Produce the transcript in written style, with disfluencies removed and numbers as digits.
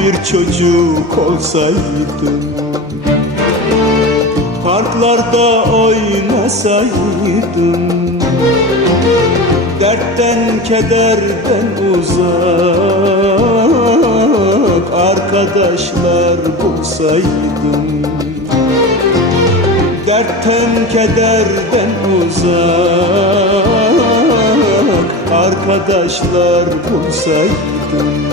bir çocuk olsaydım, parklarda oynasaydım, dertten kederden uzak arkadaşlar bulsaydım, dertten kederden uzak arkadaşlar bulsaydım.